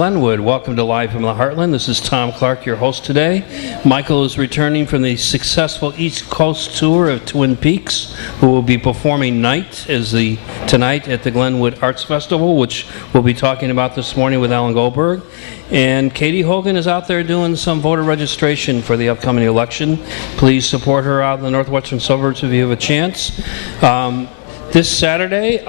Glenwood. Welcome to Live from the Heartland. This is Thom Clark, your host today. Michael is returning from the successful East Coast tour of Twin Peaks, who will be performing tonight at the Glenwood Arts Festival, which we'll be talking about this morning with Alan Goldberg. And Katie Hogan is out there doing some voter registration for the upcoming election. Please support her out in the northwestern suburbs if you have a chance. This Saturday,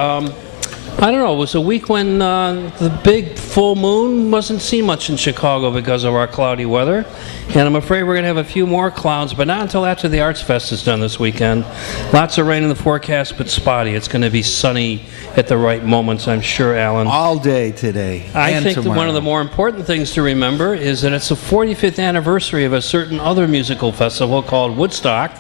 I don't know, it was a week when the big full moon wasn't seen much in Chicago because of our cloudy weather. And I'm afraid we're going to have a few more clouds, but not until after the Arts Fest is done this weekend. Lots of rain in the forecast, but spotty. It's going to be sunny at the right moments, I'm sure, Alan. All day today. I think tomorrow. that one of the more important things to remember is that it's the 45th anniversary of a certain other musical festival called Woodstock.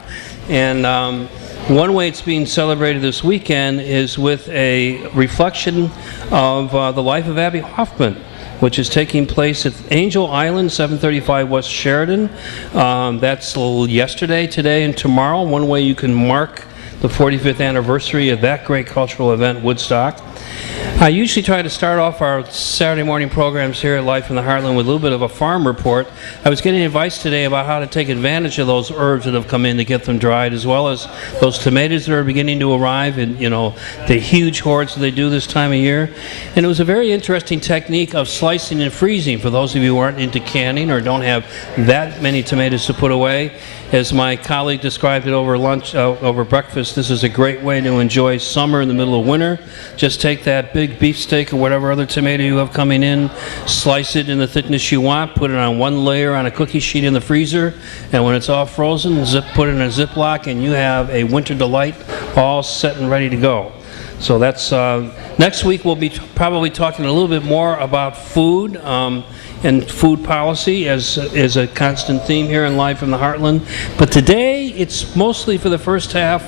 And one way it's being celebrated this weekend is with a reflection of the life of Abby Hoffman, which is taking place at Angel Island, 735 West Sheridan. That's yesterday, today, and tomorrow. One way you can mark the 45th anniversary of that great cultural event, Woodstock. I usually try to start off our Saturday morning programs here at Life in the Heartland with a little bit of a farm report. I was getting advice today about how to take advantage of those herbs that have come in to get them dried, as well as those tomatoes that are beginning to arrive, and the huge hordes that they do this time of year. And it was a very interesting technique of slicing and freezing for those of you who aren't into canning or don't have that many tomatoes to put away. As my colleague described it over lunch, over breakfast, this is a great way to enjoy summer in the middle of winter. Just take that big beefsteak or whatever other tomato you have coming in, slice it in the thickness you want, put it on one layer on a cookie sheet in the freezer, and when it's all frozen, put it in a Ziploc, and you have a winter delight all set and ready to go. So that's next week. We'll be probably talking a little bit more about food and food policy as a constant theme here in Live from the Heartland. But today it's mostly, for the first half,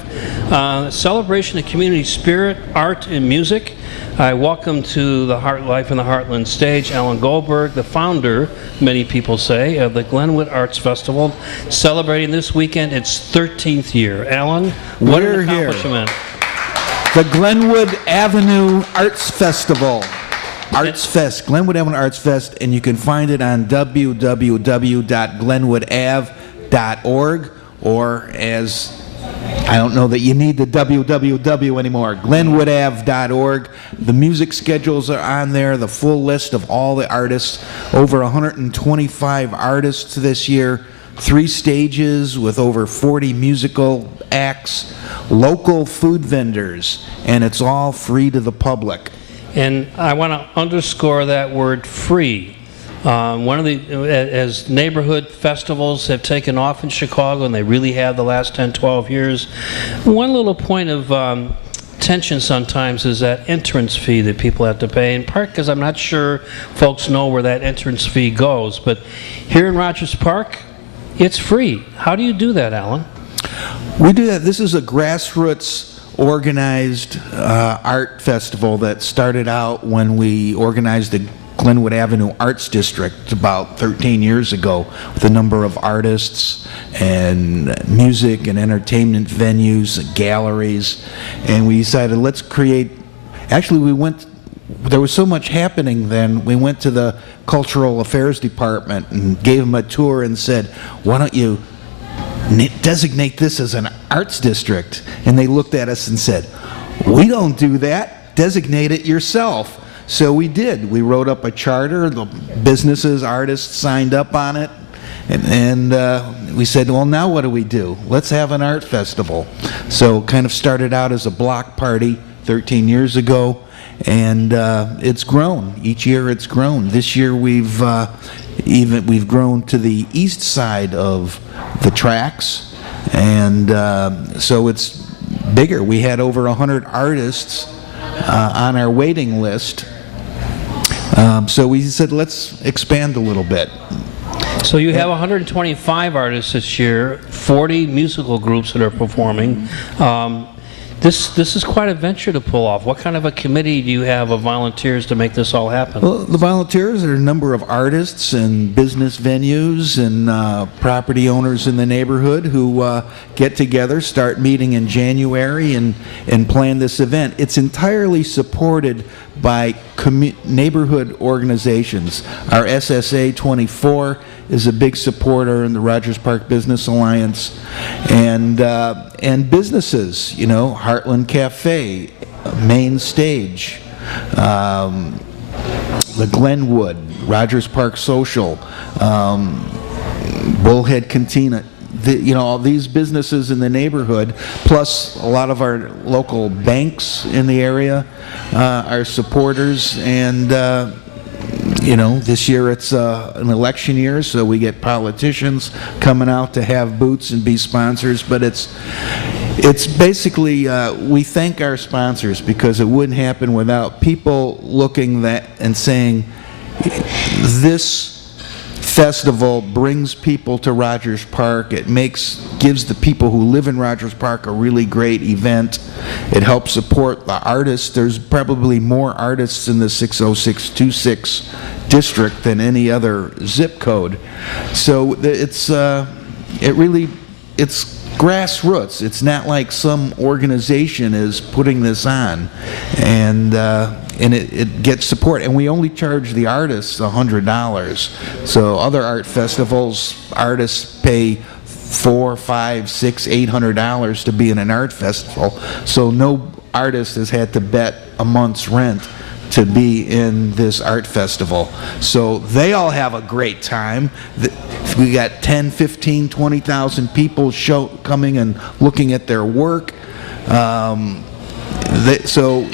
celebration of community spirit, art, and music. I welcome to the Life in the Heartland stage Alan Goldberg, the founder, many people say, of the Glenwood Arts Festival, celebrating this weekend its 13th year. Alan, what an accomplishment. The Glenwood Avenue Arts Festival. Arts Fest, Glenwood Avenue Arts Fest, and you can find it on www.glenwoodav.org, or as, I don't know that you need the www anymore, glenwoodav.org. The music schedules are on there, the full list of all the artists, over 125 artists this year, 3 stages with over 40 musical acts, local food vendors, and it's all free to the public. And I want to underscore that word free. As neighborhood festivals have taken off in Chicago, and they really have the last 10, 12 years, one little point of tension sometimes is that entrance fee that people have to pay, in part because I'm not sure folks know where that entrance fee goes. But here in Rogers Park, it's free. How do you do that, Alan? We do that. This is a grassroots organized art festival that started out when we organized the Glenwood Avenue Arts District about 13 years ago, with a number of artists and music and entertainment venues and galleries. And we decided, let's create, actually there was so much happening then, we went to the Cultural Affairs Department and gave them a tour and said, why don't you designate this as an arts district? And they looked at us and said, we don't do that, designate it yourself. So we did. We wrote up a charter, the businesses, artists signed up on it, and we said, well, now what do? Let's have an art festival. So kind of started out as a block party 13 years ago, and it's grown. Each year it's grown. This year we've grown to the east side of the tracks, and so it's bigger. We had over 100 artists on our waiting list, so we said, let's expand a little bit. So you have 125 artists this year, 40 musical groups that are performing. This is quite a venture to pull off. What kind of a committee do you have of volunteers to make this all happen? Well, the volunteers are a number of artists and business venues and property owners in the neighborhood who get together, start meeting in January, and plan this event. It's entirely supported by neighborhood organizations. Our SSA 24 is a big supporter in the Rogers Park Business Alliance, and businesses, you know, Heartland Cafe, Main Stage, the Glenwood, Rogers Park Social, Bullhead Cantina. You know, all these businesses in the neighborhood, plus a lot of our local banks in the area are supporters. And you know, this year it's an election year, so we get politicians coming out to have booths and be sponsors. But it's basically, we thank our sponsors, because it wouldn't happen without people looking that and saying, this festival brings people to Rogers Park. It gives the people who live in Rogers Park a really great event. It helps support the artists. There's probably more artists in the 60626 district than any other zip code. So it's grassroots. It's not like some organization is putting this on, and it gets support. And we only charge the artists $100. So other art festivals, artists pay $400, $500, $600, $800 to be in an art festival. So no artist has had to bet a month's rent to be in this art festival. So they all have a great time. We got 10, 15, 20,000 people coming and looking at their work. So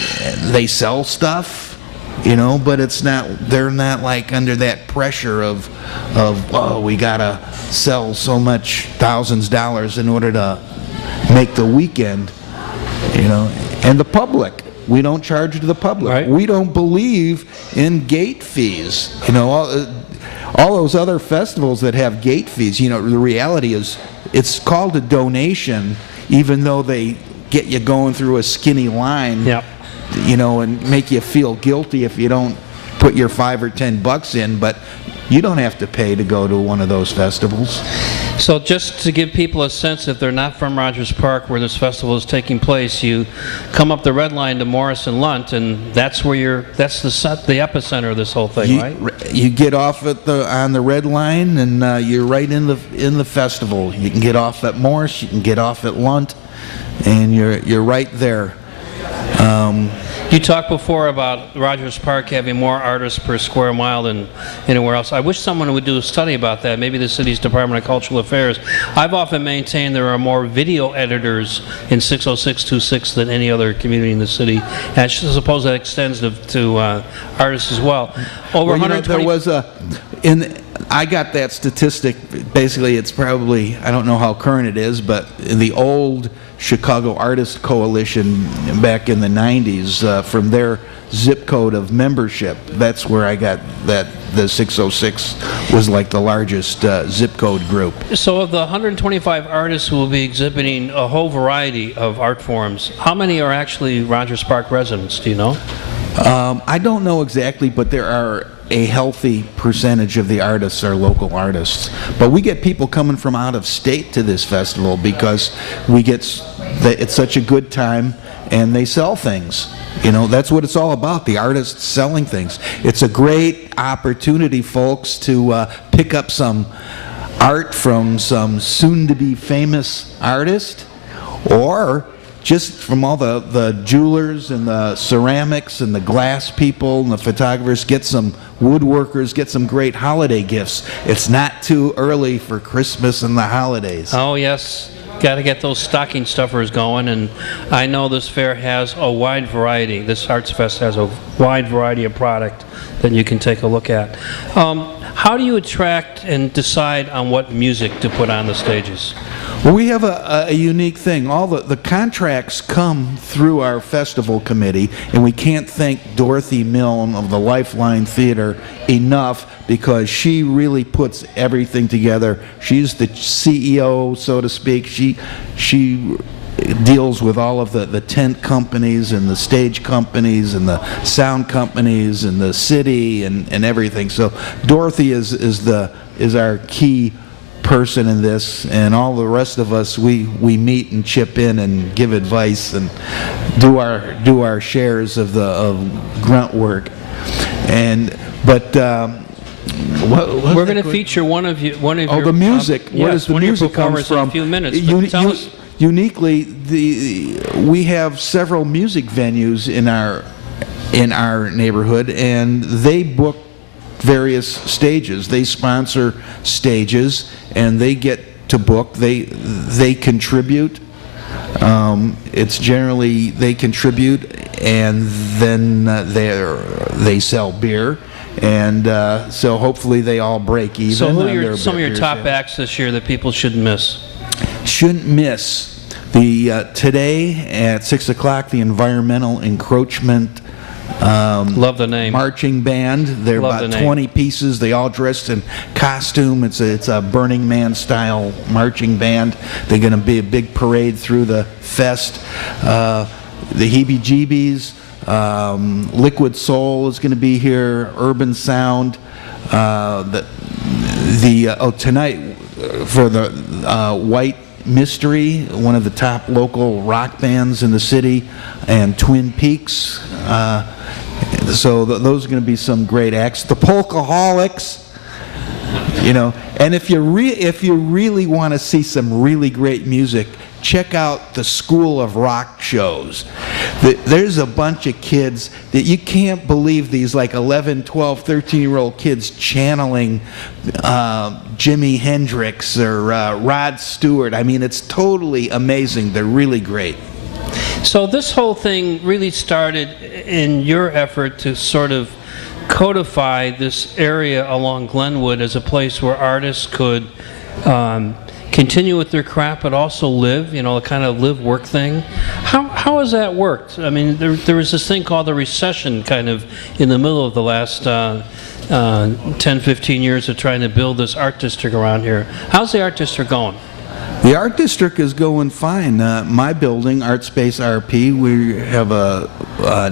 they sell stuff, you know, but they're not like under that pressure of oh, we gotta sell so much thousands of dollars in order to make the weekend, you know. And the public, we don't charge to the public. Right. We don't believe in gate fees. You know, all those other festivals that have gate fees, you know, the reality is it's called a donation, even though they get you going through a skinny line, yep, you know, and make you feel guilty if you don't put your $5 or $10 in, but you don't have to pay to go to one of those festivals. So just to give people a sense, if they're not from Rogers Park where this festival is taking place, you come up the red line to Morris and Lunt, and that's where that's the epicenter of this whole thing, right? You get off on the red line, and you're right in the festival. You can get off at Morris, you can get off at Lunt, and you're right there. You talked before about Rogers Park having more artists per square mile than anywhere else. I wish someone would do a study about that, maybe the city's Department of Cultural Affairs. I've often maintained there are more video editors in 60626 than any other community in the city. And I suppose that extends to artists as well. Over 120. There was I got that statistic. Basically, it's probably, I don't know how current it is, but in the old Chicago Artist Coalition back in the 90s, from their zip code of membership, that's where I got that the 606 was like the largest zip code group. So of the 125 artists who will be exhibiting a whole variety of art forms, how many are actually Rogers Park residents, do you know? I don't know exactly, but there are a healthy percentage of the artists are local artists. But we get people coming from out of state to this festival because it's such a good time, and they sell things. You know, that's what it's all about, the artists selling things. It's a great opportunity, folks, to pick up some art from some soon-to-be famous artist, or just from all the jewelers and the ceramics and the glass people and the photographers, get some woodworkers, get some great holiday gifts. It's not too early for Christmas and the holidays. Oh, yes. Got to get those stocking stuffers going, and I know this fair has a wide variety. This Arts Fest has a wide variety of product that you can take a look at. How do you attract and decide on what music to put on the stages? Well, we have a unique thing. All the contracts come through our festival committee, and we can't thank Dorothy Milne of the Lifeline Theater enough, because she really puts everything together. She's the CEO, so to speak. She deals with all of the tent companies and the stage companies and the sound companies and the city and everything. So Dorothy is our key person in this, and all the rest of us, we meet and chip in and give advice and do our shares of grunt work. But we're going to feature one of your the music. Where does the music come from? In a few minutes. But tell us. Uniquely, we have several music venues in our neighborhood, and they book various stages. They sponsor stages, and they get to book. They contribute. It's generally they contribute, and then they sell beer, and so hopefully they all break even. So who are some of your top acts this year that people shouldn't miss? Shouldn't miss. Today at 6 o'clock, the Environmental Encroachment Love the name. Marching band. They're Love about the name. 20 pieces. They all dressed in costume. It's a Burning Man style marching band. They're going to be a big parade through the fest. The Heebie-Jeebies, Liquid Soul is going to be here. Urban Sound. Tonight for the White Mystery, one of the top local rock bands in the city, and Twin Peaks. So those are going to be some great acts. The Polkaholics, and if you really want to see some really great music, check out the School of Rock shows. There's a bunch of kids that you can't believe, these like 11, 12, 13-year-old kids channeling Jimi Hendrix or Rod Stewart. I mean, it's totally amazing. They're really great. So this whole thing really started in your effort to sort of codify this area along Glenwood as a place where artists could continue with their craft but also live, a kind of live-work thing. How has that worked? I mean, there was this thing called the recession kind of in the middle of the last 10, 15 years of trying to build this art district around here. How's the art district going? The art district is going fine. My building, Art Space RP, we have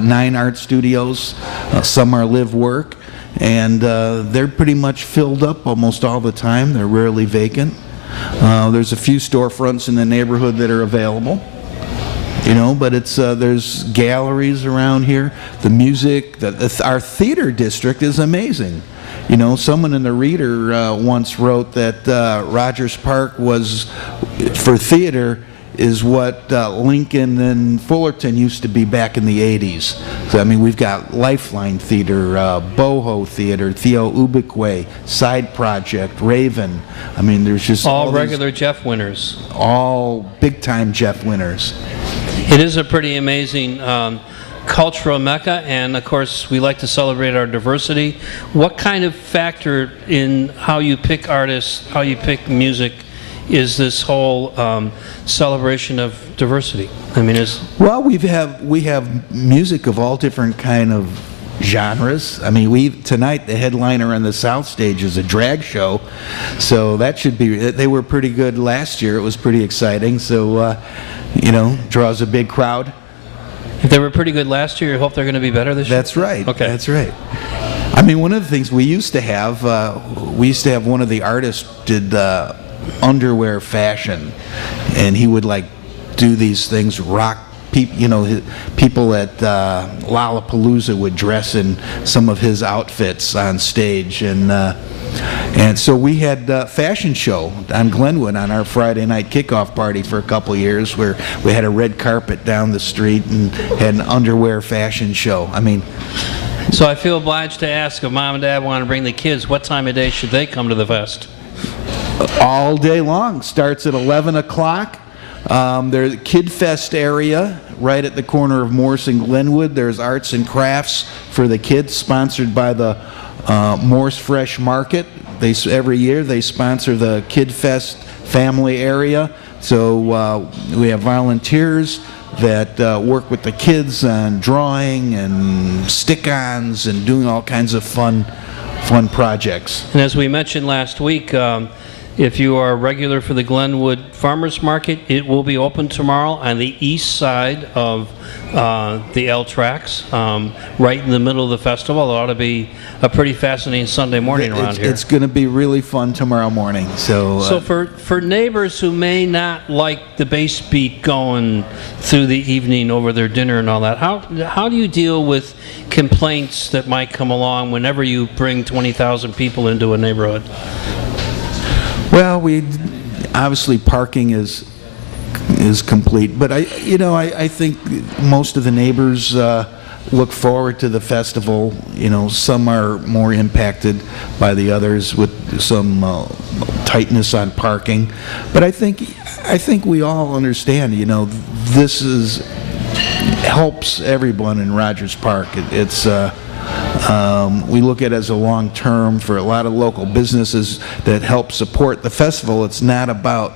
9 art studios. Some are live work, and they're pretty much filled up almost all the time. They're rarely vacant. There's a few storefronts in the neighborhood that are available, but there's galleries around here. The music, our theater district is amazing. Someone in the Reader once wrote that Rogers Park was, for theater, is what Lincoln and Fullerton used to be back in the 80s. So, I mean, we've got Lifeline Theater, Boho Theater, Theo Ubique, Side Project, Raven. I mean, there's just all regular Jeff winners. All big-time Jeff winners. It is a pretty amazing cultural mecca, and of course we like to celebrate our diversity. What kind of factor in how you pick artists, how you pick music, is this whole celebration of diversity? I mean, well, we have music of all different kind of genres. I mean, tonight the headliner on the South Stage is a drag show, so that should be. They were pretty good last year. It was pretty exciting. So draws a big crowd. If they were pretty good last year, you hope they're going to be better this year? That's right. Okay. That's right. I mean, one of the things we used to have one of the artists did underwear fashion, and he would do these things, rock people, people at Lollapalooza would dress in some of his outfits on stage, and so we had a fashion show on Glenwood on our Friday night kickoff party for a couple of years, where we had a red carpet down the street and had an underwear fashion show. I mean, so I feel obliged to ask, if Mom and Dad want to bring the kids, what time of day should they come to the fest? All day long. Starts at 11 o'clock. There's the Kid Fest area right at the corner of Morse and Glenwood. There's arts and crafts for the kids, sponsored by the Morse Fresh Market. Every year they sponsor the Kid Fest family area. So we have volunteers that work with the kids on drawing and stick-ons and doing all kinds of fun projects. And as we mentioned last week, If you are a regular for the Glenwood Farmers Market, it will be open tomorrow on the east side of the L tracks, right in the middle of the festival. It ought to be a pretty fascinating Sunday morning around here. It's going to be really fun tomorrow morning. So for neighbors who may not like the bass beat going through the evening over their dinner and all that, how do you deal with complaints that might come along whenever you bring 20,000 people into a neighborhood? Well, obviously parking is complete, but I think most of the neighbors look forward to the festival. Some are more impacted by the others with some tightness on parking, but I think we all understand. This helps everyone in Rogers Park. We look at it as a long term for a lot of local businesses that help support the festival. It's not about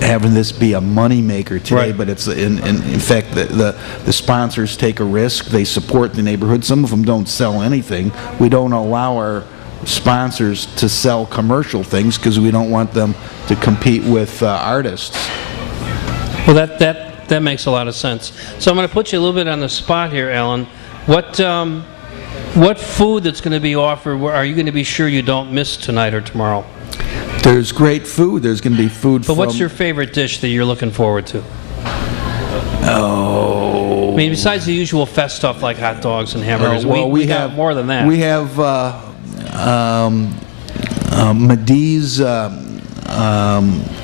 having this be a money maker today, right. But it's in fact the sponsors take a risk. They support the neighborhood. Some of them don't sell anything. We don't allow our sponsors to sell commercial things because we don't want them to compete with artists. Well, that makes a lot of sense. So I'm going to put you a little bit on the spot here, Alan. What food that's going to be offered are you going to be sure you don't miss tonight or tomorrow? There's great food. There's going to be food But what's your favorite dish that you're looking forward to? Oh. I mean, besides the usual fest stuff like hot dogs and hamburgers, we have more than that. We have Madi's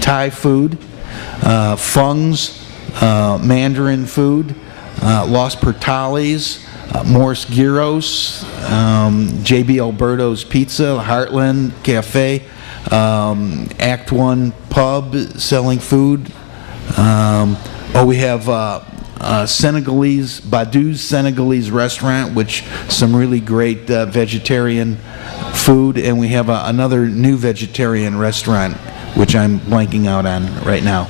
Thai food, Fung's Mandarin food, Los Portales, Morris Gyros, J.B. Alberto's Pizza, Heartland Cafe, Act One Pub selling food. We have Senegalese, Badou's Senegalese restaurant, which some really great vegetarian food, and we have another new vegetarian restaurant, which I'm blanking out on right now.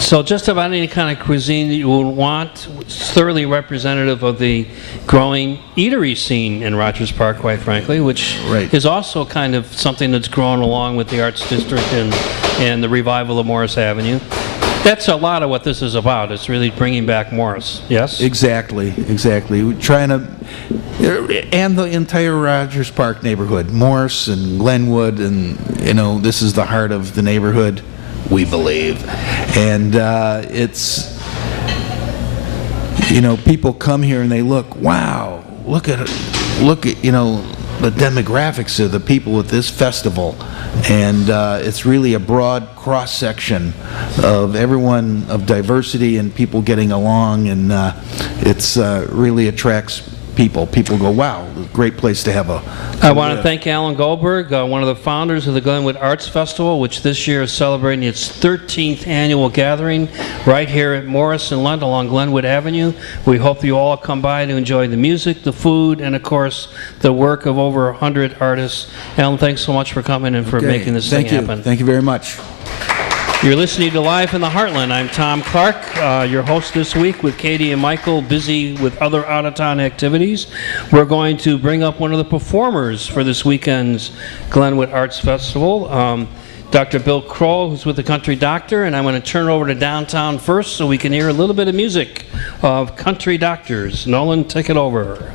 So just about any kind of cuisine that you would want, it's thoroughly representative of the growing eatery scene in Rogers Park, quite frankly, which right. is also kind of something that's grown along with the Arts District and the revival of Morris Avenue. That's a lot of what this is about. It's really bringing back Morris, yes? Exactly. We're trying to, and the entire Rogers Park neighborhood, Morris and Glenwood, and this is the heart of the neighborhood, we believe. And it's, people come here and they look, wow, look at the demographics of the people at this festival. And it's really a broad cross-section of everyone, of diversity and people getting along, and it's really attracts people. People go, wow, great place to have a... I want to thank Alan Goldberg, one of the founders of the Glenwood Arts Festival, which this year is celebrating its 13th annual gathering right here at Morris and Lund along Glenwood Avenue. We hope you all come by to enjoy the music, the food, and of course the work of over 100 artists. Alan, thanks so much for coming and for making this thing happen. Thank you very much. You're listening to Live in the Heartland. I'm Thom Clark, your host this week, with Katie and Michael busy with other out-of-town activities. We're going to bring up one of the performers for this weekend's Glenwood Arts Festival, Dr. Bill Kroll, who's with the Country Doctor, and I'm going to turn over to downtown first so we can hear a little bit of music of Country Doctors. Nolan, take it over.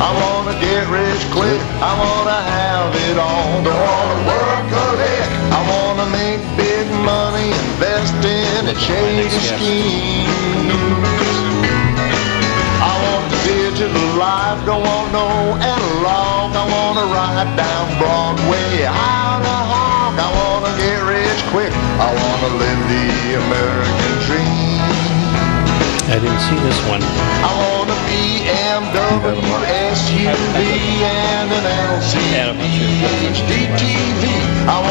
I wanna get rich quick, I wanna have it all, don't wanna work a lick. I wanna make big money, invest in a shady scheme. I want the digital life, don't want no analog. I wanna ride down Broadway, high on a hog. I wanna get rich quick, I wanna live the American dream. I didn't see this one. I want a BMW, SUV, and an LCD HDTV.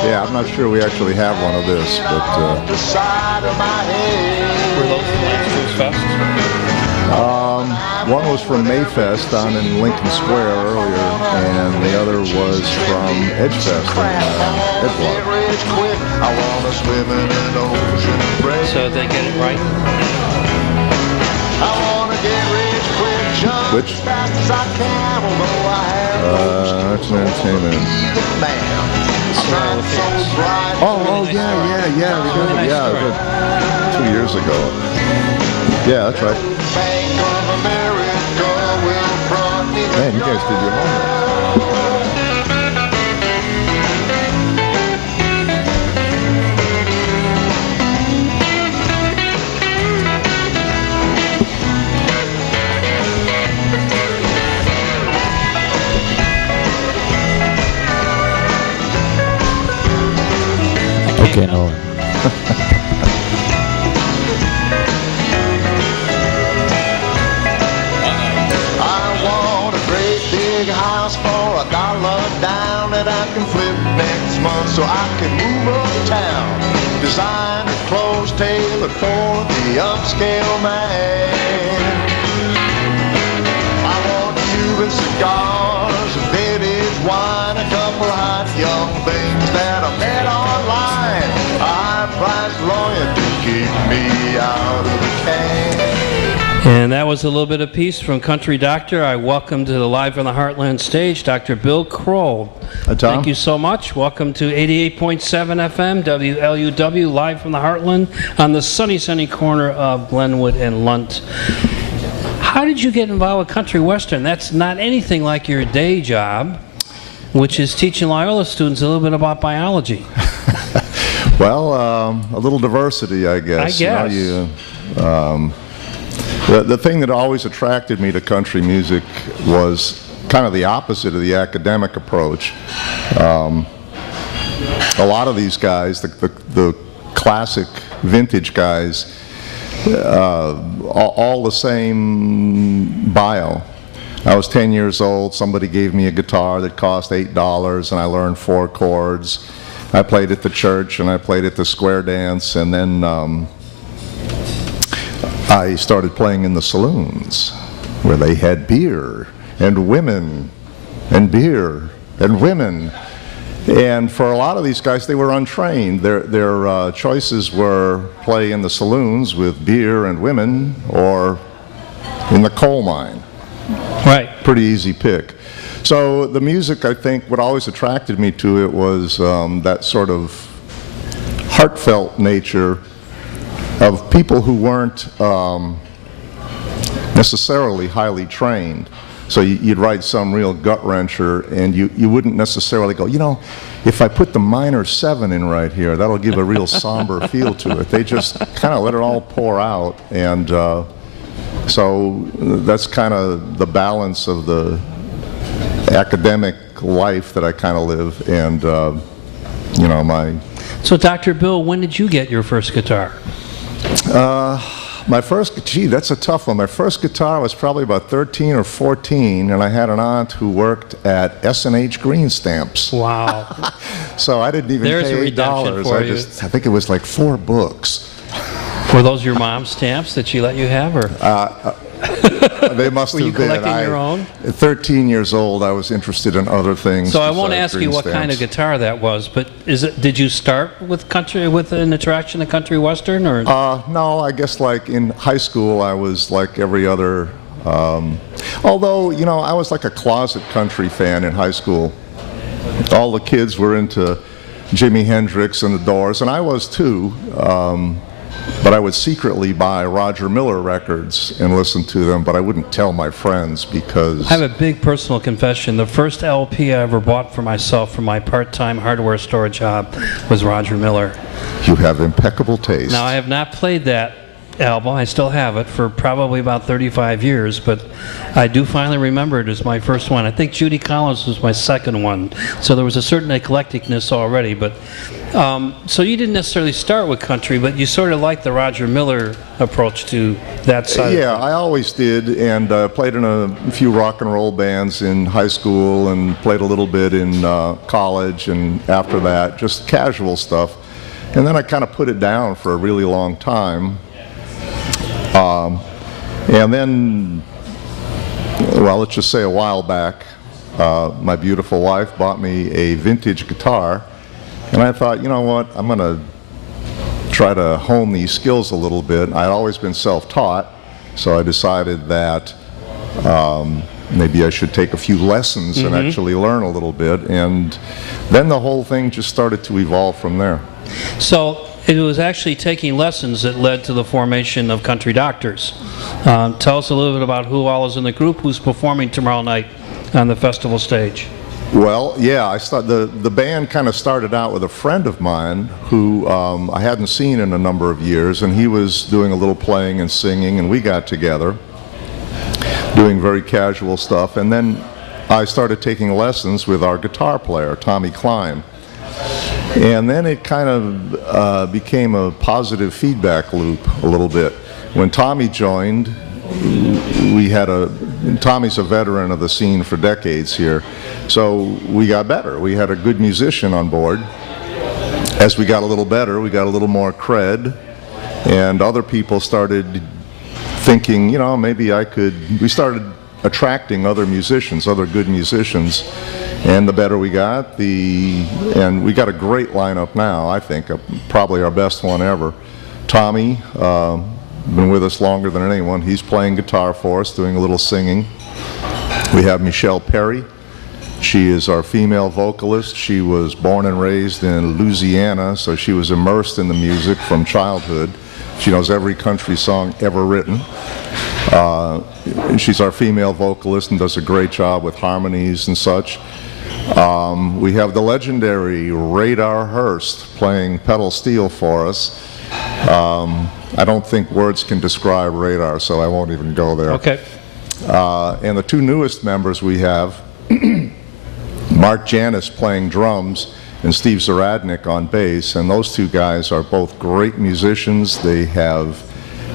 Yeah, I'm not sure we actually have one of this, but the side of my head. Were those from last year's fest? one was from Mayfest down in Lincoln Square earlier, and the other was from Edgefest in Edgewater. So they get it right? Which? Arts and Entertainment. Oh, yeah. Really nice story. 2 years ago. Yeah, that's right. Man, you guys did your homework. Okay, Nolan. I want a great big house for $1 down that I can flip next month so I can move uptown. Designer clothes tailored for the upscale man. I want Cuban cigars, vintage wine, a couple hot young things that I met online. High-priced lawyer to keep me out of the can. And that was a little bit of piece from Country Doctor. I welcome to the Live from the Heartland stage, Dr. Bill Kroll. Tom. Thank you so much. Welcome to 88.7 FM, WLUW, Live from the Heartland, on the sunny corner of Glenwood and Lunt. How did you get involved with country western? That's not anything like your day job, which is teaching Loyola students a little bit about biology. Well, a little diversity, I guess. I guess. You know, the thing that always attracted me to country music was kind of the opposite of the academic approach. A lot of these guys, the classic vintage guys, all the same bio. I was 10 years old, somebody gave me a guitar that cost $8 and I learned 4 chords. I played at the church and I played at the square dance, and then I started playing in the saloons where they had beer and women and beer and women. And for a lot of these guys, they were untrained. Their choices were play in the saloons with beer and women or in the coal mine. Right. Pretty easy pick. So the music, I think, what always attracted me to it was that sort of heartfelt nature of people who weren't necessarily highly trained. So you'd write some real gut-wrencher, and you wouldn't necessarily go, you know, if I put the minor 7 in right here, that'll give a real somber feel to it. They just kind of let it all pour out, and so that's kind of the balance of the academic life that I kind of live, and you know, So, Dr. Bill, when did you get your first guitar? My first, gee, that's a tough one. My first guitar was probably about 13 or 14, and I had an aunt who worked at S&H Green Stamps. Wow. So I didn't even There's a pay redemption $8. for you. I think it was like 4 books. Were those your mom's stamps that she let you have, or They must were you have been. collecting your own? At 13 years old, I was interested in other things. So I won't besides ask you green what kind of stamps. guitar that was, but did you start with country, with an attraction to country western, or? No, I guess like in high school, I was like every other. Although, you know, I was like a closet country fan in high school. All the kids were into Jimi Hendrix and the Doors, and I was too. But I would secretly buy Roger Miller records and listen to them, but I wouldn't tell my friends because... I have a big personal confession. The first LP I ever bought for myself for my part-time hardware store job was Roger Miller. You have impeccable taste. Now, I have not played that album. I still have it for probably about 35 years, but I do finally remember it as my first one. I think Judy Collins was my second one, so there was a certain eclecticness already. But so you didn't necessarily start with country, but you sort of liked the Roger Miller approach to that side. Yeah, I always did, and played in a few rock and roll bands in high school and played a little bit in college, and after that, just casual stuff. And then I kind of put it down for a really long time. And then, well, let's just say a while back, my beautiful wife bought me a vintage guitar, and I thought, you know what, I'm going to try to hone these skills a little bit. I'd always been self-taught, So I decided that maybe I should take a few lessons and actually learn a little bit, and then the whole thing just started to evolve from there. So it was actually taking lessons that led to the formation of Country Doctors. Tell us a little bit about who all is in the group, who's performing tomorrow night on the festival stage. Well, yeah, the band kind of started out with a friend of mine who I hadn't seen in a number of years, and he was doing a little playing and singing, and we got together doing very casual stuff, and then I started taking lessons with our guitar player, Tommy Klein. And then it kind of became a positive feedback loop a little bit. When Tommy joined, Tommy's a veteran of the scene for decades here, so we got better. We had a good musician on board. As we got a little better, we got a little more cred, and other people started thinking, you know, maybe we started attracting other musicians, other good musicians, and the better we got, and we got a great lineup now, I think, probably our best one ever. Tommy, been with us longer than anyone. He's playing guitar for us, doing a little singing. We have Michelle Perry. She is our female vocalist. She was born and raised in Louisiana, so she was immersed in the music from childhood. She knows every country song ever written. She's our female vocalist and does a great job with harmonies and such. We have the legendary Radar Hurst playing pedal steel for us. I don't think words can describe Radar, so I won't even go there. Okay. And the two newest members we have, Mark Janis playing drums and Steve Zaradnik on bass, and those two guys are both great musicians. They have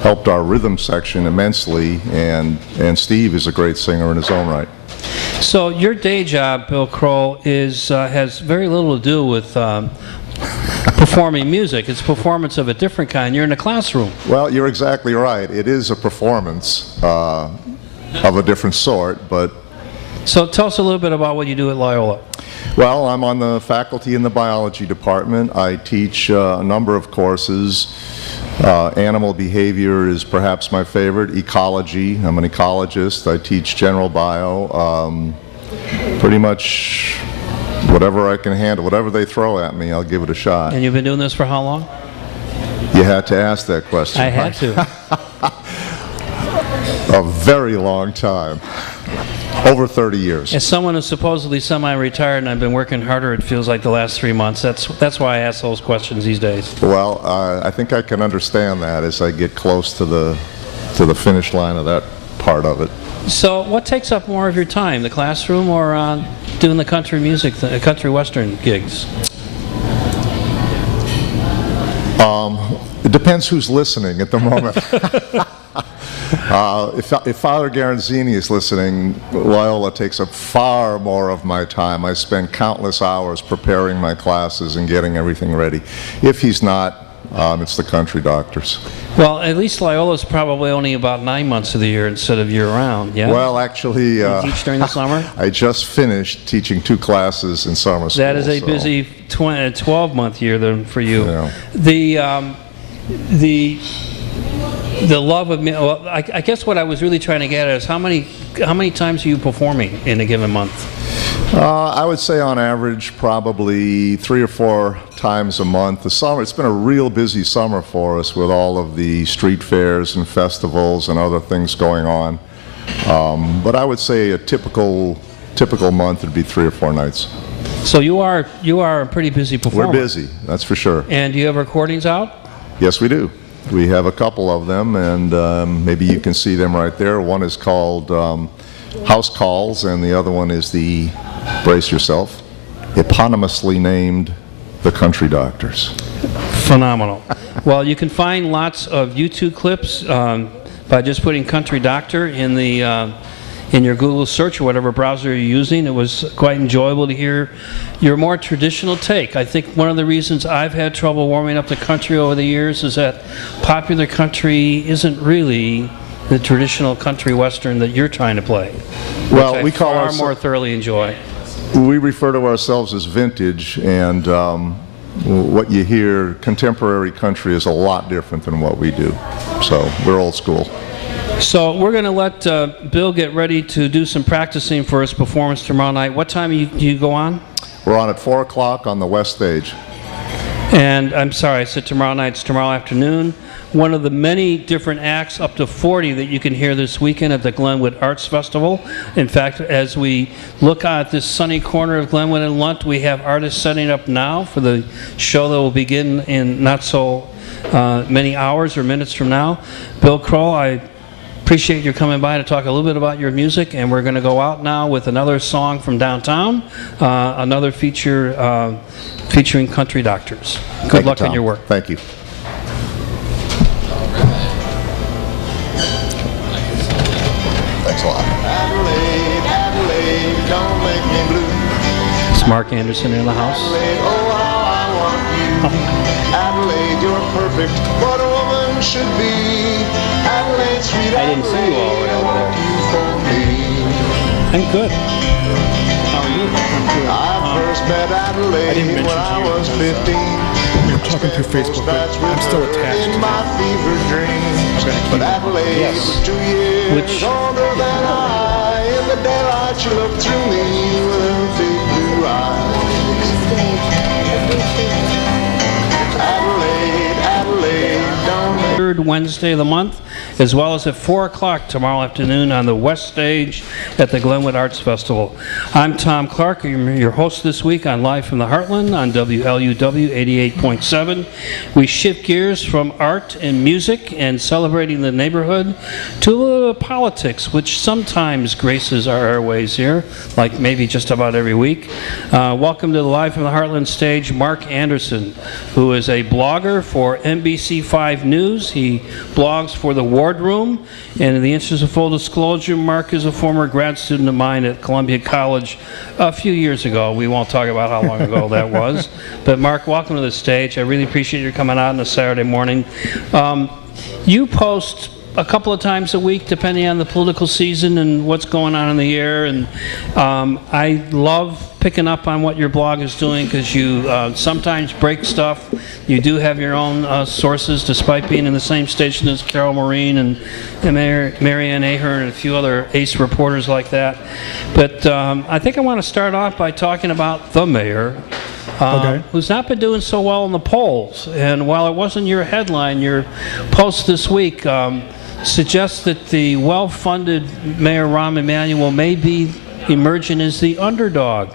helped our rhythm section immensely, and Steve is a great singer in his own right. So your day job, Bill Kroll, has very little to do with performing music. It's performance of a different kind. You're in a classroom. Well, you're exactly right. It is a performance of a different sort, but... So tell us a little bit about what you do at Loyola. Well, I'm on the faculty in the biology department. I teach a number of courses. Animal behavior is perhaps my favorite. Ecology, I'm an ecologist. I teach general bio. Pretty much whatever I can handle, whatever they throw at me, I'll give it a shot. And you've been doing this for how long? You had to ask that question. I had to. A very long time. Over 30 years. As someone who's supposedly semi-retired and I've been working harder, it feels like the last 3 months. That's why I ask those questions these days. Well, I think I can understand that as I get close to the finish line of that part of it. So what takes up more of your time, the classroom or doing the country music, the country western gigs? It depends who's listening at the moment. If Father Garanzini is listening, Loyola takes up far more of my time. I spend countless hours preparing my classes and getting everything ready. If he's not, it's the Country Doctors. Well, at least Loyola's probably only about 9 months of the year instead of year-round, yeah? Well, actually... you teach during the summer? I just finished teaching 2 classes in summer school. That is a busy 12-month year then for you. Yeah. The love of music. Well, I guess what I was really trying to get at is how many times are you performing in a given month? I would say on average probably 3 or 4 times a month. The summer, it's been a real busy summer for us with all of the street fairs and festivals and other things going on. But I would say a typical month would be 3 or 4 nights. So you are a pretty busy performer. We're busy, that's for sure. And do you have recordings out? Yes, we do. We have a couple of them, and maybe you can see them right there. One is called House Calls, and the other one is the, brace yourself, eponymously named The Country Doctors. Phenomenal. Well, you can find lots of YouTube clips by just putting Country Doctor in your Google search or whatever browser you're using. It was quite enjoyable to hear your more traditional take. I think one of the reasons I've had trouble warming up to country over the years is that popular country isn't really the traditional country western that you're trying to play. Well, we call far more thoroughly enjoy. We refer to ourselves as vintage, and what you hear, contemporary country is a lot different than what we do. So we're old school. So we're going to let Bill get ready to do some practicing for his performance tomorrow night. What time do you go on? We're on at 4 o'clock on the west stage. And I'm sorry, I said tomorrow night. It's tomorrow afternoon. One of the many different acts, up to 40, that you can hear this weekend at the Glenwood Arts Festival. In fact, as we look at this sunny corner of Glenwood and Lunt, we have artists setting up now for the show that will begin in not so many hours or minutes from now. Bill Kroll, I appreciate your coming by to talk a little bit about your music, and we're going to go out now with another song from downtown, another feature featuring country doctors. Good luck on your work. Thank you. Thanks a lot. Adelaide, Adelaide, don't make me blue. It's Mark Andersen in the house. Adelaide, oh how I want you. Adelaide, you're perfect, what a woman should be. Adelaide, sweet I didn't see you all the way over there. you for me. I'm good. How are you? I first met Adelaide when I was 15. We were talking through Facebook, but I'm still attached. In my fever dreams. But Adelaide was 2 years Which- older than I. In the daylight, she looked through me with her big blue eyes. Adelaide, Adelaide, don't make Third Wednesday of the month, as well as at 4 o'clock tomorrow afternoon on the West Stage at the Glenwood Arts Festival. I'm Thom Clark, your host this week on Live from the Heartland on WLUW 88.7. We shift gears from art and music and celebrating the neighborhood to a little politics, which sometimes graces our airways here, like maybe just about every week. Welcome to the Live from the Heartland stage, Mark Andersen, who is a blogger for NBC5 News. He blogs for the Ward Room, and in the interest of full disclosure, Mark is a former grad student of mine at Columbia College a few years ago. We won't talk about how long ago that was. But Mark, welcome to the stage. I really appreciate your coming out on a Saturday morning. You post a couple of times a week, depending on the political season and what's going on in the air, and I love picking up on what your blog is doing, because you sometimes break stuff. You do have your own sources, despite being in the same station as Carol Maureen and Marianne Ahern and a few other ace reporters like that. But I think I want to start off by talking about the mayor, who's not been doing so well in the polls. And while it wasn't your headline, your post this week suggests that the well-funded Mayor Rahm Emanuel may be emerging as the underdog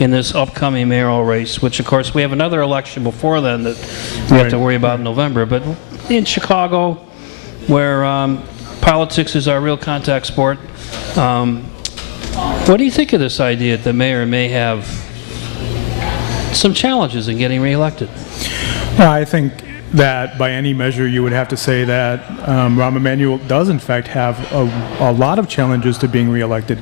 in this upcoming mayoral race, which of course we have another election before then that we have to worry about in November. But in Chicago, where politics is our real contact sport, what do you think of this idea that the mayor may have some challenges in getting reelected? Well, I think that by any measure you would have to say that Rahm Emanuel does in fact have a lot of challenges to being reelected.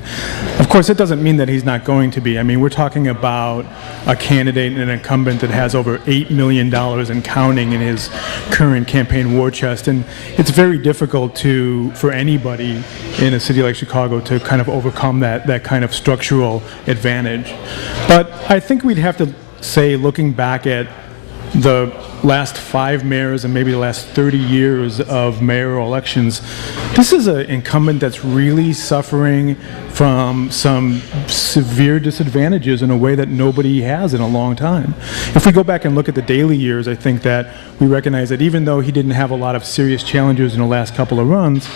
Of course, it doesn't mean that he's not going to be. I mean, we're talking about a candidate and an incumbent that has over $8 million and counting in his current campaign war chest, and it's very difficult for anybody in a city like Chicago to kind of overcome that kind of structural advantage. But I think we'd have to say, looking back at the last 5 mayors and maybe the last 30 years of mayoral elections, this is an incumbent that's really suffering from some severe disadvantages in a way that nobody has in a long time. If we go back and look at the Daley years, I think that we recognize that even though he didn't have a lot of serious challenges in the last couple of runs,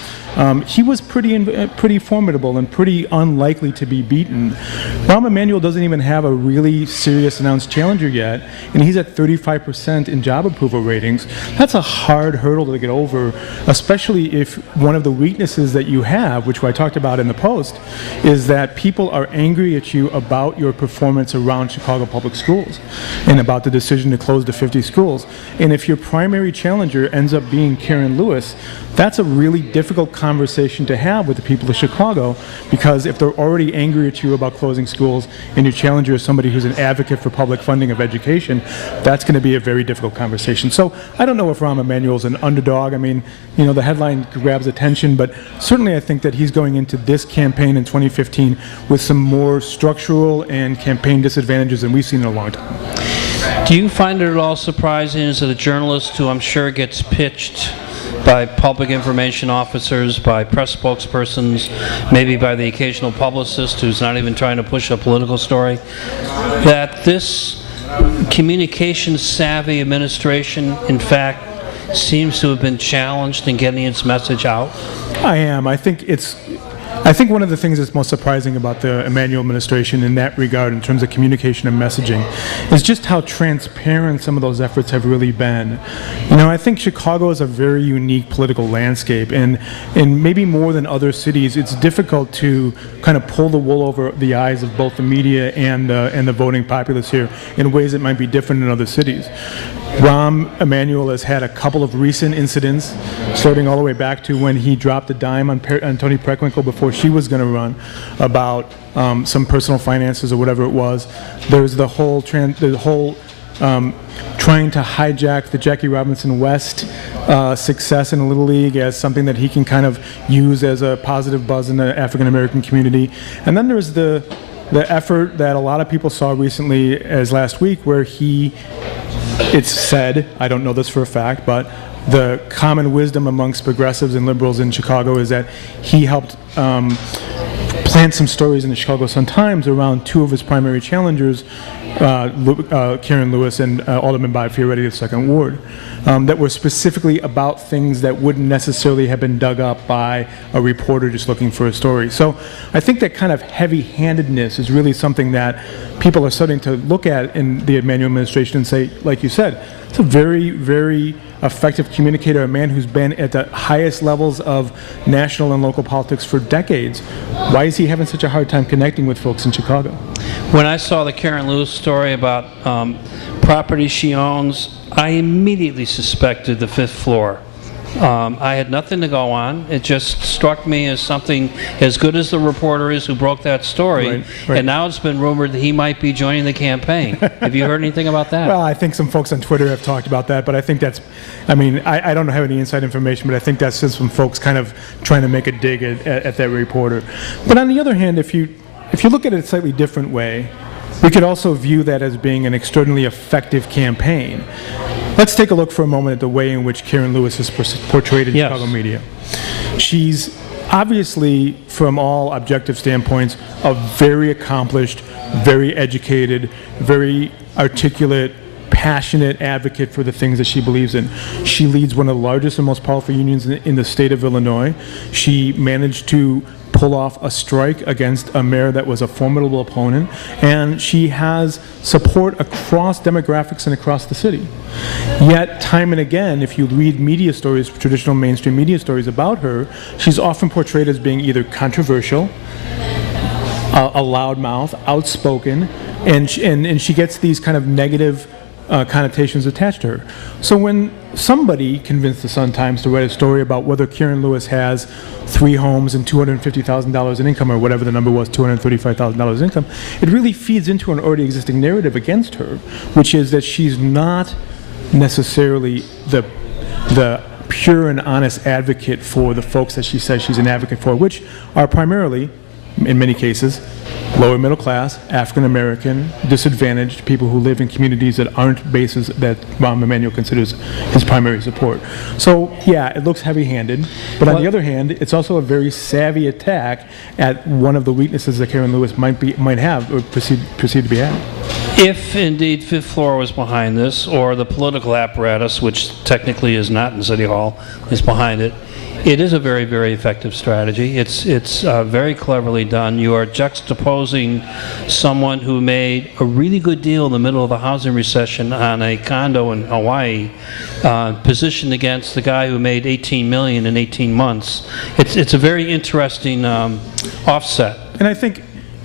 he was pretty formidable and pretty unlikely to be beaten. Rahm Emanuel doesn't even have a really serious announced challenger yet, and he's at 35% in job approval ratings. That's a hard hurdle to get over, especially if one of the weaknesses that you have, which I talked about in the post, is that people are angry at you about your performance around Chicago Public Schools and about the decision to close the 50 schools. And if your primary challenger ends up being Karen Lewis, that's a really difficult conversation to have with the people of Chicago, because if they're already angry at you about closing schools and your challenger is somebody who's an advocate for public funding of education, that's going to be a very difficult conversation. So I don't know if Rahm Emanuel's an underdog. I mean, you know, the headline grabs attention, but certainly I think that he's going into this campaign in 2015 with some more structural and campaign disadvantages than we've seen in a long time. Do you find it at all surprising as a journalist who I'm sure gets pitched by public information officers, by press spokespersons, maybe by the occasional publicist who's not even trying to push a political story, that this communication-savvy administration, in fact, seems to have been challenged in getting its message out? I am. I think one of the things that's most surprising about the Emanuel administration in that regard, in terms of communication and messaging, is just how transparent some of those efforts have really been. You know, I think Chicago is a very unique political landscape, and maybe more than other cities, it's difficult to kind of pull the wool over the eyes of both the media and the voting populace here in ways that might be different in other cities. Rahm Emanuel has had a couple of recent incidents, starting all the way back to when he dropped a dime on Toni Preckwinkle before she was going to run, about some personal finances or whatever it was. There's the whole trying to hijack the Jackie Robinson West success in the Little League as something that he can kind of use as a positive buzz in the African American community. And then there's the effort that a lot of people saw recently as last week, where it's said, I don't know this for a fact, but the common wisdom amongst progressives and liberals in Chicago is that he helped plant some stories in the Chicago Sun-Times around two of his primary challengers, Karen Lewis and Alderman Bob Fioretti of 2nd Ward, that were specifically about things that wouldn't necessarily have been dug up by a reporter just looking for a story. So I think that kind of heavy-handedness is really something that people are starting to look at in the Emanuel administration and say, like you said, it's a very, very effective communicator, a man who's been at the highest levels of national and local politics for decades. Why is he having such a hard time connecting with folks in Chicago? When I saw the Karen Lewis story about property she owns, I immediately suspected the 5th floor. I had nothing to go on. It just struck me as something, as good as the reporter is who broke that story, right. And now it's been rumored that he might be joining the campaign. Have you heard anything about that? Well, I think some folks on Twitter have talked about that, but I think that's, I mean, I don't have any inside information, but I think that's just some folks kind of trying to make a dig at that reporter. But on the other hand, if you look at it a slightly different way, we could also view that as being an extraordinarily effective campaign. Let's take a look for a moment at the way in which Karen Lewis is portrayed in Chicago media. She's obviously, from all objective standpoints, a very accomplished, very educated, very articulate, passionate advocate for the things that she believes in. She leads one of the largest and most powerful unions in the state of Illinois. She managed to pull off a strike against a mayor that was a formidable opponent, and she has support across demographics and across the city. Yet, time and again, if you read media stories, traditional mainstream media stories about her, she's often portrayed as being either controversial, a loudmouth, outspoken, and she gets these kind of negative connotations attached to her. So when somebody convinced the Sun-Times to write a story about whether Karen Lewis has 3 homes and $250,000 in income, or whatever the number was, $235,000 in income, it really feeds into an already existing narrative against her, which is that she's not necessarily the pure and honest advocate for the folks that she says she's an advocate for, which are primarily, in many cases, lower middle class, African American, disadvantaged people who live in communities that aren't bases that Rahm Emanuel considers his primary support. So yeah, it looks heavy-handed, but on the other hand, it's also a very savvy attack at one of the weaknesses that Karen Lewis might have or perceive to be having. If indeed 5th floor was behind this, or the political apparatus, which technically is not in City Hall, is behind it, it is a very, very effective strategy. It's very cleverly done. You are juxtaposing someone who made a really good deal in the middle of the housing recession on a condo in Hawaii, positioned against the guy who made $18 million in 18 months. It's a very interesting offset. And I think,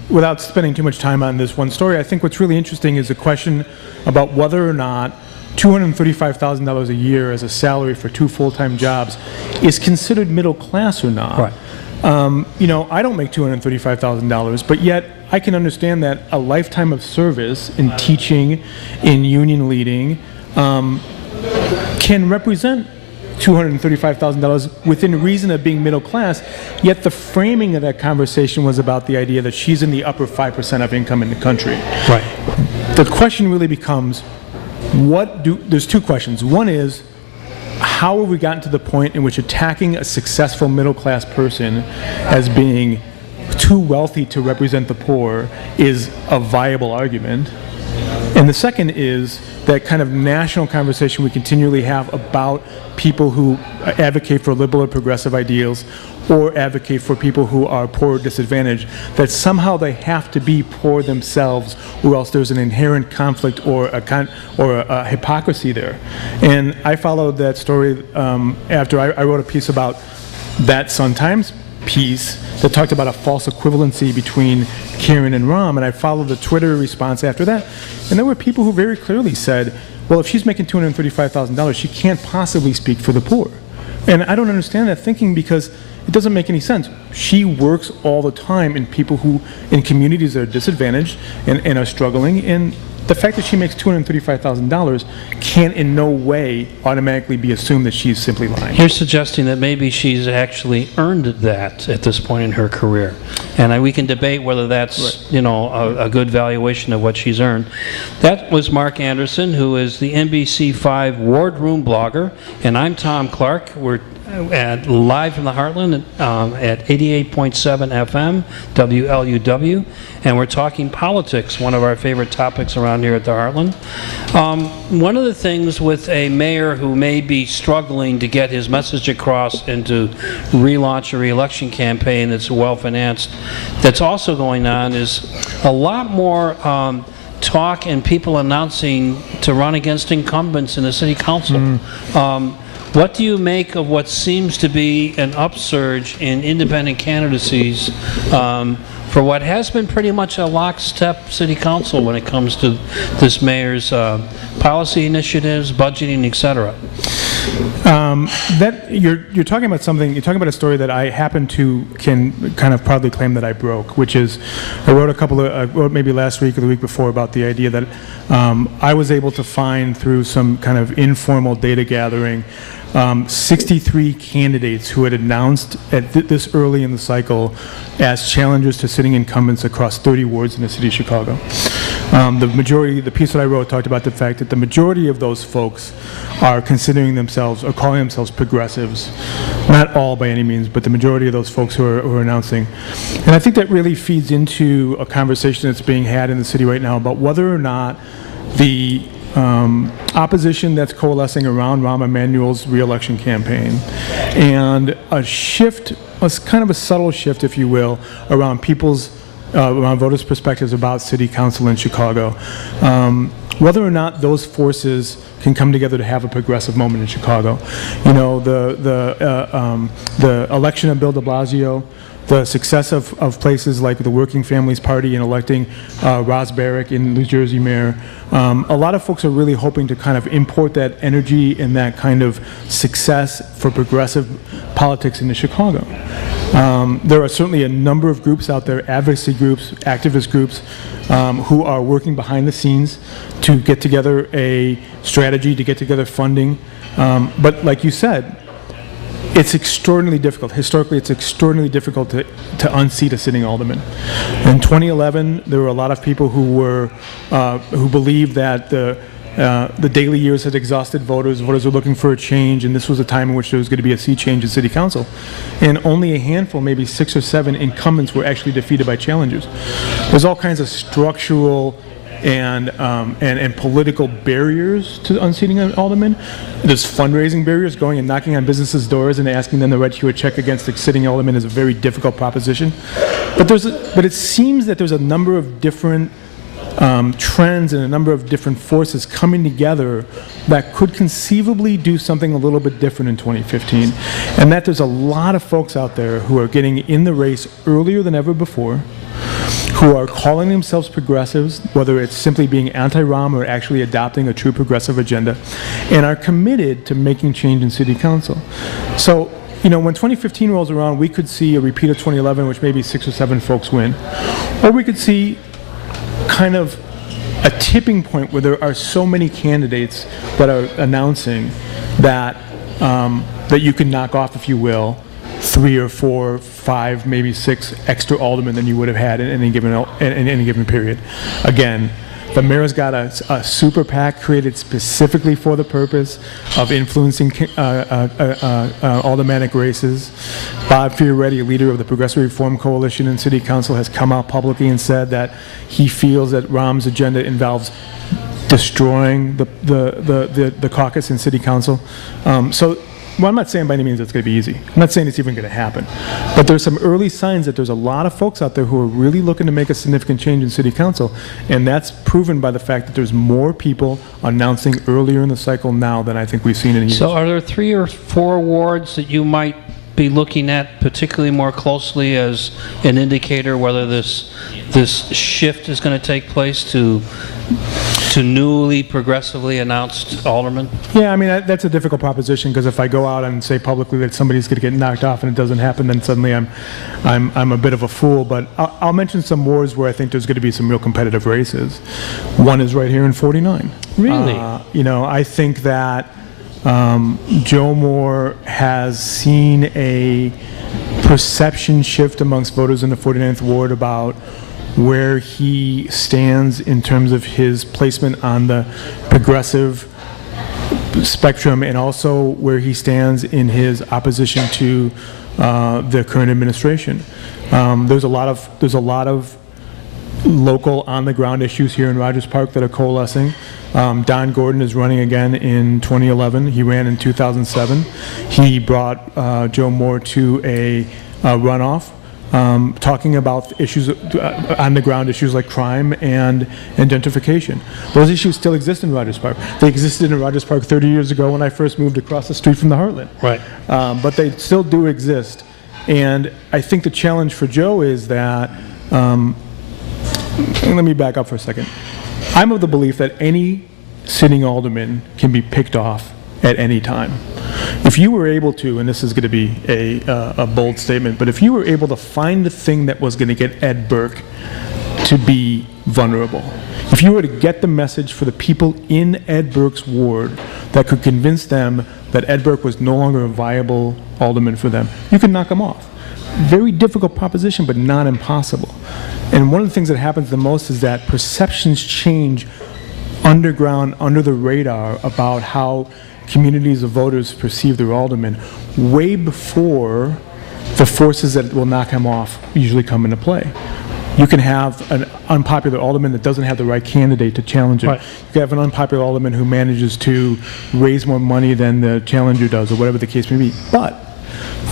without spending too much time on this one story, I think what's really interesting is the question about whether or not $235,000 a year as a salary for 2 full-time jobs is considered middle class or not. Right. You know, I don't make $235,000, but yet I can understand that a lifetime of service in teaching, in union leading, can represent $235,000 within reason of being middle class, yet the framing of that conversation was about the idea that she's in the upper 5% of income in the country. Right. The question really becomes, there's 2 questions. One is, how have we gotten to the point in which attacking a successful middle-class person as being too wealthy to represent the poor is a viable argument? And the second is that kind of national conversation we continually have about people who advocate for liberal or progressive ideals or advocate for people who are poor or disadvantaged, that somehow they have to be poor themselves or else there's an inherent conflict or a hypocrisy there. And I followed that story after I wrote a piece about that Sun-Times piece that talked about a false equivalency between Karen and Rahm, and I followed the Twitter response after that, and there were people who very clearly said, well, if she's making $235,000, she can't possibly speak for the poor. And I don't understand that thinking, because it doesn't make any sense. She works all the time in communities that are disadvantaged and are struggling, and the fact that she makes $235,000 can't in no way automatically be assumed that she's simply lying. You're suggesting that maybe she's actually earned that at this point in her career, and we can debate whether that's a good valuation of what she's earned. That was Mark Andersen, who is the NBC5 Wardroom blogger, and I'm Thom Clark. We're live from the Heartland at 88.7 FM, WLUW, and we're talking politics, one of our favorite topics around here at the Heartland. One of the things with a mayor who may be struggling to get his message across and to relaunch a re-election campaign that's well-financed, that's also going on, is a lot more talk and people announcing to run against incumbents in the city council. What do you make of what seems to be an upsurge in independent candidacies for what has been pretty much a lockstep city council when it comes to this mayor's policy initiatives, budgeting, etc.? You're talking about something. You're talking about a story that I can kind of proudly claim that I broke, which is I wrote maybe last week or the week before about the idea that I was able to find through some kind of informal data gathering 63 candidates who had announced at this early in the cycle as challengers to sitting incumbents across 30 wards in the city of Chicago. The piece that I wrote talked about the fact that the majority of those folks are considering themselves or calling themselves progressives. Not all by any means, but the majority of those folks who are announcing. And I think that really feeds into a conversation that's being had in the city right now about whether or not the opposition that's coalescing around Rahm Emanuel's re-election campaign and a shift, kind of a subtle shift, if you will, around around voters' perspectives about city council in Chicago. Whether or not those forces can come together to have a progressive moment in Chicago. The election of Bill de Blasio, the success of places like the Working Families Party in electing Roz Barrick in New Jersey mayor. A lot of folks are really hoping to kind of import that energy and that kind of success for progressive politics into Chicago. There are certainly a number of groups out there, advocacy groups, activist groups, who are working behind the scenes to get together a strategy, to get together funding. But like you said, it's extraordinarily difficult. Historically, it's extraordinarily difficult to unseat a sitting alderman. In 2011, there were a lot of people who believed that the daily years had exhausted voters. Voters were looking for a change, and this was a time in which there was going to be a sea change in city council. And only a handful, maybe 6 or 7 incumbents were actually defeated by challengers. There's all kinds of structural and political barriers to unseating an alderman. There's fundraising barriers. Going and knocking on businesses' doors and asking them to write you a check against the sitting alderman is a very difficult proposition. But it seems that there's a number of different trends and a number of different forces coming together that could conceivably do something a little bit different in 2015. And that there's a lot of folks out there who are getting in the race earlier than ever before, who are calling themselves progressives, whether it's simply being anti-Rahm or actually adopting a true progressive agenda, and are committed to making change in city council. So, when 2015 rolls around, we could see a repeat of 2011, which maybe 6 or 7 folks win. Or we could see kind of a tipping point where there are so many candidates that are announcing that that you can knock off, if you will, 3 or 4, 5, maybe 6 extra aldermen than you would have had in any given period. Again, The mayor's got a super PAC created specifically for the purpose of influencing aldermanic races. Bob Fioretti, leader of the Progressive Reform Coalition in City Council, has come out publicly and said that he feels that Rahm's agenda involves destroying the caucus in City Council. Well, I'm not saying by any means it's going to be easy. I'm not saying it's even going to happen. But there's some early signs that there's a lot of folks out there who are really looking to make a significant change in City Council. And that's proven by the fact that there's more people announcing earlier in the cycle now than I think we've seen in years. So are there 3 or 4 wards that you might be looking at particularly more closely as an indicator whether this shift is going to take place to newly progressively announced aldermen? Yeah, I mean, that's a difficult proposition, because if I go out and say publicly that somebody's going to get knocked off and it doesn't happen, then suddenly I'm a bit of a fool. But I'll mention some wards where I think there's going to be some real competitive races. One is right here in 49. Really? I think that Joe Moore has seen a perception shift amongst voters in the 49th Ward about where he stands in terms of his placement on the progressive spectrum, and also where he stands in his opposition to the current administration. There's a lot of local on-the-ground issues here in Rogers Park that are coalescing. Don Gordon is running again in 2011. He ran in 2007. He brought Joe Moore to a runoff, talking about issues, on-the-ground issues like crime and gentrification. Those issues still exist in Rogers Park. They existed in Rogers Park 30 years ago when I first moved across the street from the Heartland. Right. But they still do exist. And I think the challenge for Joe is that, let me back up for a second. I'm of the belief that any sitting alderman can be picked off at any time. If you were able to, and this is going to be a bold statement, but if you were able to find the thing that was going to get Ed Burke to be vulnerable, if you were to get the message for the people in Ed Burke's ward that could convince them that Ed Burke was no longer a viable alderman for them, you can knock him off. Very difficult proposition, but not impossible. And one of the things that happens the most is that perceptions change underground, under the radar, about how communities of voters perceive their alderman way before the forces that will knock him off usually come into play. You can have an unpopular alderman that doesn't have the right candidate to challenge him. Right. You can have an unpopular alderman who manages to raise more money than the challenger does, or whatever the case may be. But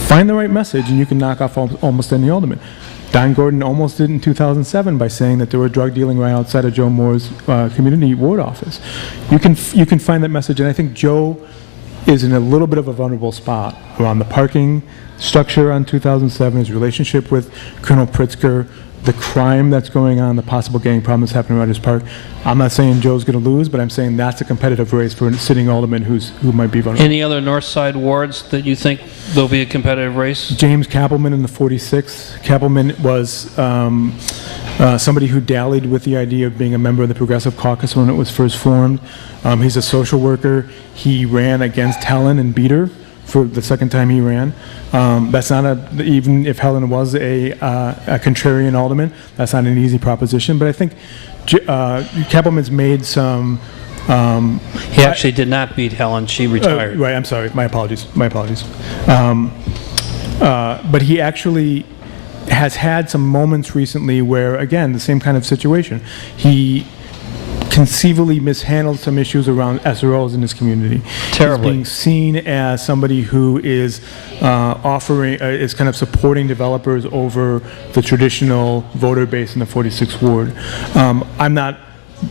find the right message and you can knock off almost any alderman. Don Gordon almost did in 2007 by saying that there were drug dealing right outside of Joe Moore's community ward office. You can find that message, and I think Joe is in a little bit of a vulnerable spot around the parking structure on 2007, his relationship with Colonel Pritzker, the crime that's going on, the possible gang problem that's happening in Rogers Park. I'm not saying Joe's going to lose, but I'm saying that's a competitive race for a sitting alderman who might be vulnerable. Any other North Side wards that you think there'll be a competitive race? James Kappelman in the 46th. Kappelman was somebody who dallied with the idea of being a member of the Progressive Caucus when it was first formed. He's a social worker. He ran against Helen and beat her for the second time he ran. That's not even if Helen was a contrarian alderman, that's not an easy proposition. But I think Kappelman's made some. He actually did not beat Helen. She retired. Right. I'm sorry. My apologies. But he actually has had some moments recently where, again, the same kind of situation. He conceivably mishandled some issues around SROs in his community. Terribly. He's being seen as somebody who is is kind of supporting developers over the traditional voter base in the 46th ward. I'm not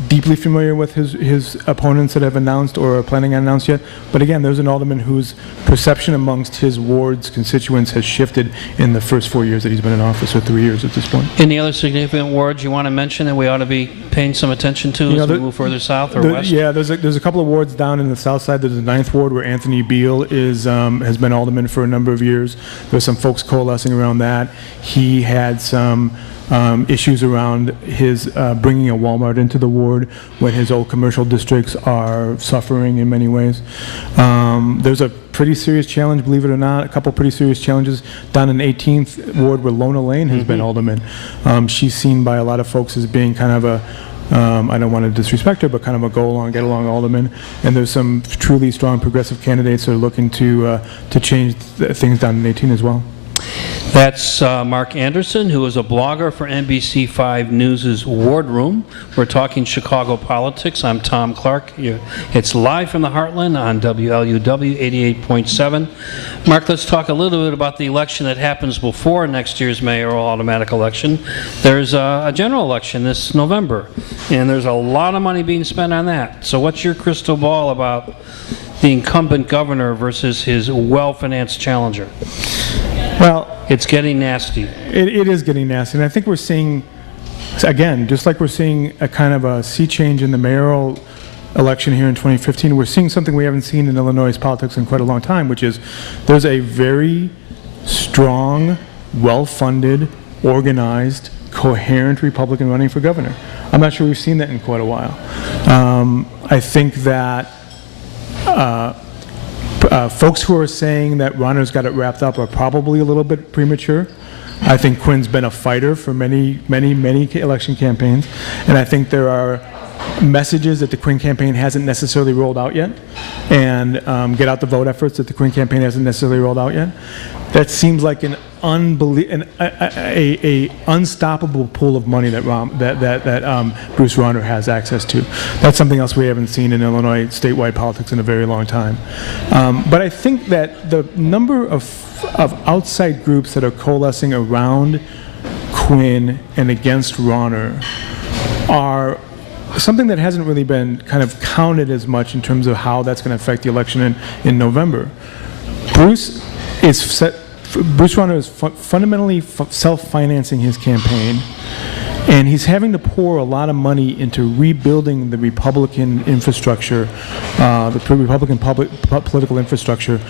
deeply familiar with his opponents that have announced or are planning on announced yet, but again, there's an alderman whose perception amongst his ward's constituents has shifted in the first 4 years that he's been in office, or 3 years at this point. Any other significant wards you want to mention that we ought to be paying some attention to as we move further south or west? Yeah, there's a couple of wards down in the south side. There's the 9th ward where Anthony Beal has been alderman for a number of years. There's some folks coalescing around that. He had some issues around his bringing a Walmart into the ward when his old commercial districts are suffering in many ways. There's a pretty serious challenge, believe it or not, a couple pretty serious challenges down in 18th ward where Lona Lane has been alderman. She's seen by a lot of folks as being kind of I don't want to disrespect her, but kind of a go along, get along alderman. And there's some truly strong progressive candidates that are looking to change things down in 18 as well. That's Mark Andersen, who is a blogger for NBC5 News' Ward Room. We're talking Chicago politics. I'm Thom Clark. It's live from the Heartland on WLUW 88.7. Mark, let's talk a little bit about the election that happens before next year's mayoral automatic election. There's a general election this November, and there's a lot of money being spent on that. So what's your crystal ball about the incumbent governor versus his well-financed challenger? Well, it's getting nasty. It is getting nasty, and I think we're seeing, again, just like we're seeing a kind of a sea change in the mayoral election here in 2015, we're seeing something we haven't seen in Illinois politics in quite a long time, which is there's a very strong, well-funded, organized, coherent Republican running for governor. I'm not sure we've seen that in quite a while. I think that folks who are saying that Rauner's got it wrapped up are probably a little bit premature. I think Quinn's been a fighter for many election campaigns, and I think there are messages that the Quinn campaign hasn't necessarily rolled out yet, and get out the vote efforts that the Quinn campaign hasn't necessarily rolled out yet. That seems like an unstoppable pool of money that Bruce Rauner has access to. That's something else we haven't seen in Illinois statewide politics in a very long time. But I think that the number of outside groups that are coalescing around Quinn and against Rauner are something that hasn't really been kind of counted as much in terms of how that's going to affect the election in November. Bruce Rauner is fundamentally self-financing his campaign, and he's having to pour a lot of money into rebuilding the Republican infrastructure, the Republican political infrastructure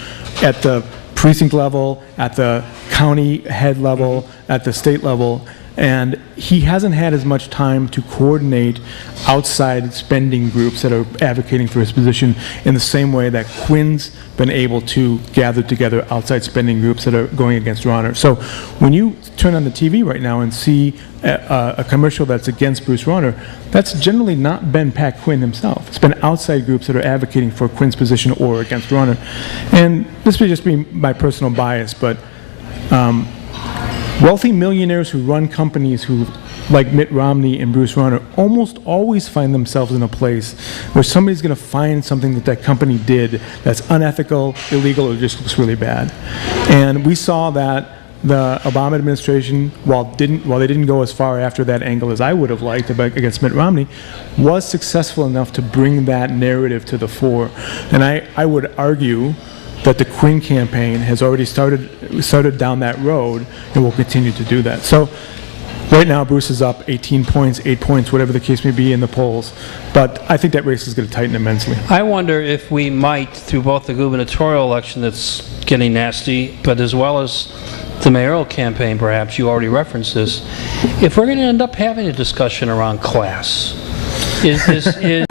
at the precinct level, at the county head level, at the state level. And he hasn't had as much time to coordinate outside spending groups that are advocating for his position in the same way that Quinn's been able to gather together outside spending groups that are going against Rauner. So when you turn on the TV right now and see a commercial that's against Bruce Rauner, that's generally not been Pat Quinn himself. It's been outside groups that are advocating for Quinn's position or against Rauner. And this would just be my personal bias, but wealthy millionaires who run companies who, like Mitt Romney and Bruce Rauner, almost always find themselves in a place where somebody's going to find something that company did that's unethical, illegal, or just looks really bad. And we saw that the Obama administration, while they didn't go as far after that angle as I would have liked against Mitt Romney, was successful enough to bring that narrative to the fore. And I would argue that the Quinn campaign has already started down that road and will continue to do that. So right now Bruce is up 18 points, 8 points, whatever the case may be in the polls. But I think that race is going to tighten immensely. I wonder if we might, through both the gubernatorial election that's getting nasty, but as well as the mayoral campaign, perhaps, you already referenced this, if we're going to end up having a discussion around class. Is